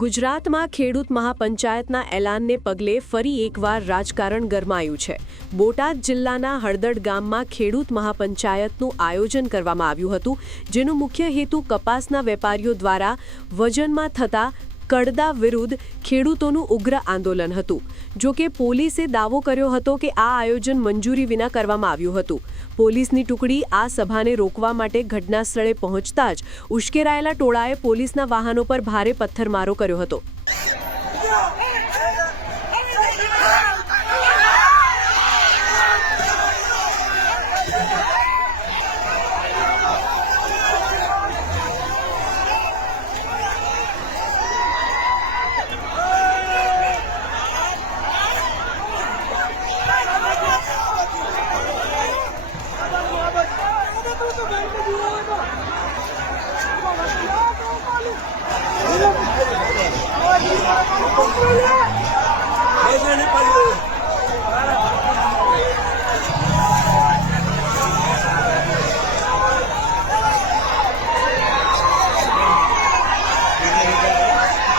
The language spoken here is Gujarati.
ગુજરાતમાં ખેડૂત મહાપંચાયતના એલાનને પગલે ફરી એકવાર રાજકારણ ગરમાયું છે। બોટાદ જિલ્લાના હળદડ ગામમાં ખેડૂત મહાપંચાયતનું આયોજન કરવામાં આવ્યું હતું, જેનો મુખ્ય હેતુ કપાસના વેપારીઓ દ્વારા વજનમાં થતા કડદા વિરુદ્ધ ખેડૂતોનું ઉગ્ર આંદોલન હતું। જો કે પોલીસે દાવો કર્યો હતો કે આ આયોજન મંજૂરી વિના કરવામાં આવ્યું હતું। પોલીસની ટુકડી આ સભાને રોકવા માટે ઘટના સ્થળે પહોંચતા જ ઉશ્કેરાયેલા ટોળાએ પોલીસના વાહનો પર ભારે પથ્થરમારો કર્યો હતો।